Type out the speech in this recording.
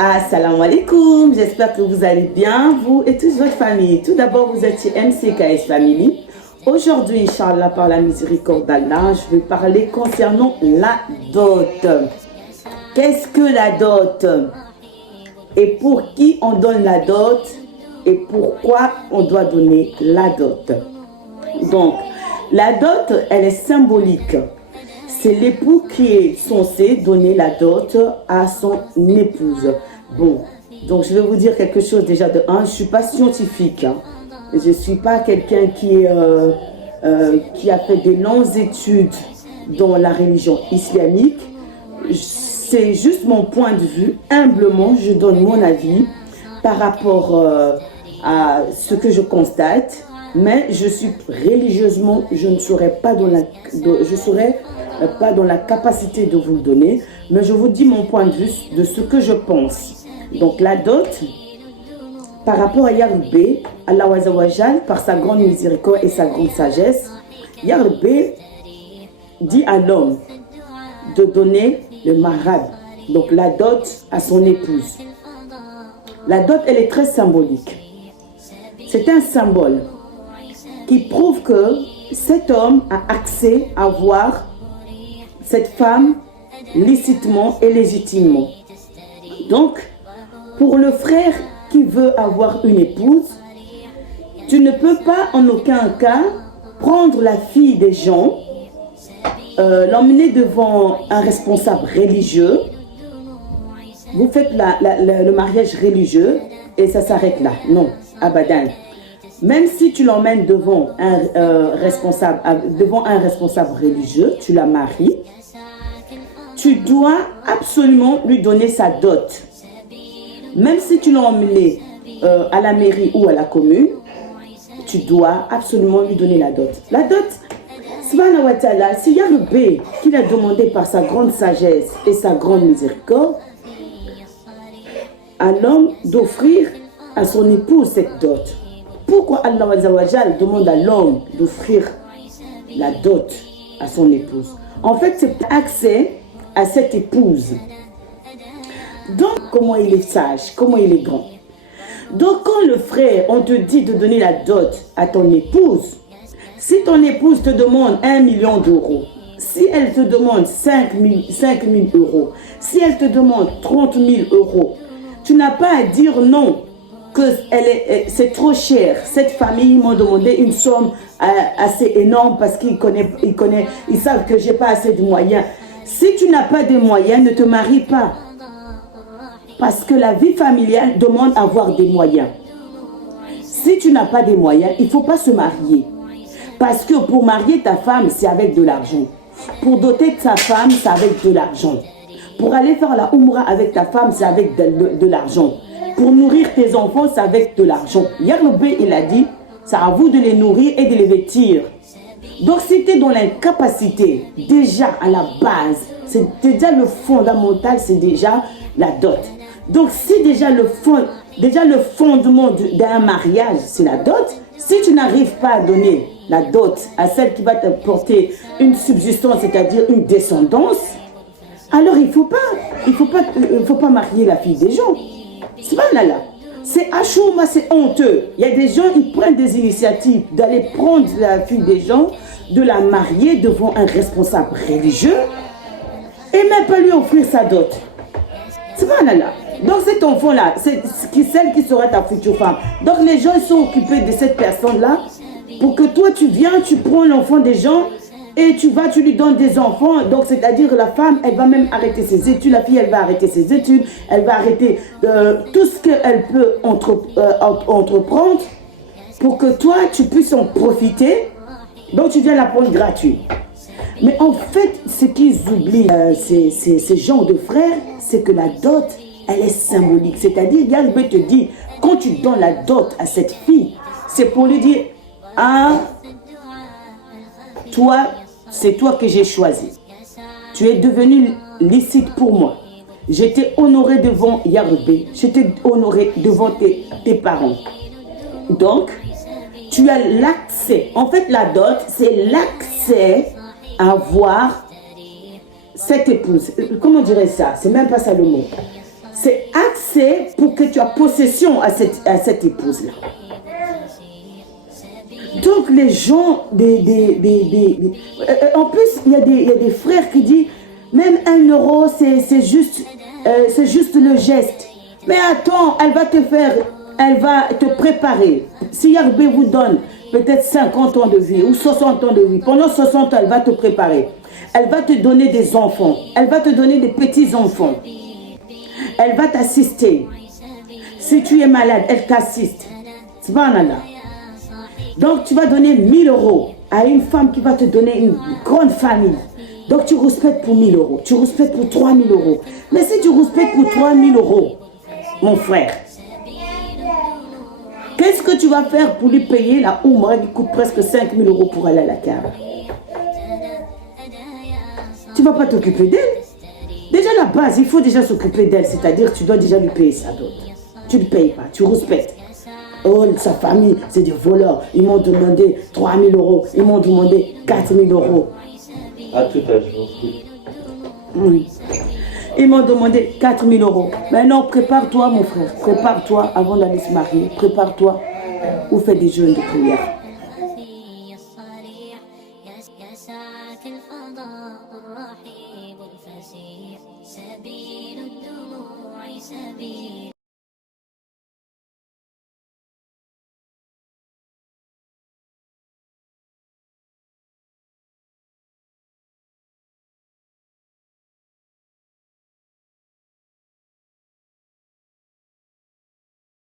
Assalamu alaikum, j'espère que vous allez bien, vous et toute votre famille. Tout d'abord, vous êtes chez MCKS Family. Aujourd'hui, Inch'Allah, par la miséricorde d'Allah, je vais parler concernant la dot. Qu'est-ce que la dot? Et pour qui on donne la dot? Et pourquoi on doit donner la dot? Donc, la dot, elle est symbolique. C'est l'époux qui est censé donner la dot à son épouse. Bon, donc je vais vous dire quelque chose déjà de un. Je ne suis pas scientifique. Je ne suis pas quelqu'un qui a fait des longues études dans la religion islamique. C'est juste mon point de vue. Humblement, je donne mon avis par rapport à ce que je constate. Mais je suis religieusement, je ne serais pas dans la capacité de vous le donner, mais je vous dis mon point de vue de ce que je pense. Donc la dot, par rapport à Yahweh, Allah Azzawajal, par sa grande miséricorde et sa grande sagesse, Yahweh dit à l'homme de donner le marab, donc la dot à son épouse. La dot, elle est très symbolique. C'est un symbole qui prouve que cet homme a accès à voir cette femme licitement et légitimement. Donc, pour le frère qui veut avoir une épouse, tu ne peux pas en aucun cas prendre la fille des gens, l'emmener devant un responsable religieux. Vous faites le mariage religieux et ça s'arrête là. Non, abadan. Même si tu l'emmènes devant un responsable religieux, tu la maries, tu dois absolument lui donner sa dot. Même si tu l'as emmené à la mairie ou à la commune, tu dois absolument lui donner la dot. La dot, subhanahu wa ta'ala, c'est Yahweh qui l'a demandé par sa grande sagesse et sa grande miséricorde à l'homme d'offrir à son épouse cette dot. Pourquoi Allah Azzawajal demande à l'homme d'offrir la dot à son épouse? En fait, c'est accès à cette épouse. Donc, comment il est sage, comment il est grand. Donc, quand le frère, on te dit de donner la dot à ton épouse, si ton épouse te demande 1 million d'euros, si elle te demande 5 000 euros, si elle te demande 30 000 euros, tu n'as pas à dire non. Que c'est trop cher. Cette famille m'a demandé une somme assez énorme parce qu'ils savent que j'ai pas assez de moyens. Si tu n'as pas de moyens, ne te marie pas. Parce que la vie familiale demande à avoir des moyens. Si tu n'as pas de moyens, il ne faut pas se marier. Parce que pour marier ta femme, c'est avec de l'argent. Pour doter ta femme, c'est avec de l'argent. Pour aller faire la Umrah avec ta femme, c'est avec de l'argent. Pour nourrir tes enfants, c'est avec de l'argent. Yahweh, il a dit, c'est à vous de les nourrir et de les vêtir. Donc, si tu es dans l'incapacité, déjà à la base, c'est déjà le fondamental, c'est déjà la dot. Donc, si déjà le fondement d'un mariage, c'est la dot, si tu n'arrives pas à donner la dot à celle qui va te porter une subsistance, c'est-à-dire une descendance, alors il faut pas marier la fille des gens. C'est achouma, c'est honteux. Il y a des gens, ils prennent des initiatives d'aller prendre la fille des gens, de la marier devant un responsable religieux et même pas lui offrir sa dot. Donc cet enfant-là, c'est celle qui sera ta future femme. Donc les gens sont occupés de cette personne-là pour que toi tu viens, tu prends l'enfant des gens et tu lui donnes des enfants. Donc, c'est-à-dire la femme, elle va même arrêter ses études. La fille, elle va arrêter ses études. Elle va arrêter tout ce qu'elle peut entreprendre pour que toi, tu puisses en profiter. Donc, tu viens la prendre gratuite. Mais en fait, ce qu'ils oublient, ces gens de frères, c'est que la dot, elle est symbolique. C'est-à-dire, Yahweh te dit, quand tu donnes la dot à cette fille, c'est pour lui dire, toi, c'est toi que j'ai choisi. Tu es devenu licite pour moi. Je t'ai honoré devant Yahweh. Je t'ai honoré devant tes parents. Donc, tu as l'accès. En fait, la dot, c'est l'accès à voir cette épouse. Comment on dirait ça? C'est même pas ça le mot. C'est accès assez pour que tu aies possession à cette épouse-là. Donc les gens, en plus, il y a des frères qui disent, même 1 euro, c'est juste le geste. Mais attends, elle va te préparer. Si Yahweh vous donne peut-être 50 ans de vie ou 60 ans de vie, pendant 60 ans, elle va te préparer. Elle va te donner des enfants. Elle va te donner des petits-enfants. Elle va t'assister. Si tu es malade, elle t'assiste. Subhanallah. Donc tu vas donner 1000 euros à une femme qui va te donner une grande famille. Donc tu respectes pour 1000 euros. Tu respectes pour 3000 euros. Mais si tu respectes pour 3000 euros, mon frère, qu'est-ce que tu vas faire pour lui payer la Oumra qui coûte presque 5000 euros pour aller à la Kaaba? Tu ne vas pas t'occuper d'elle. Déjà la base, il faut déjà s'occuper d'elle. C'est-à-dire tu dois déjà lui payer sa dot. Tu ne lui payes pas, tu respectes. Oh, sa famille, c'est des voleurs. Ils m'ont demandé 3000 euros. Ils m'ont demandé 4000 euros. À tout âge. Oui. Ils m'ont demandé 4000 euros. Maintenant, prépare-toi, mon frère. Prépare-toi avant d'aller se marier. Prépare-toi ou fais des jeûnes de prière.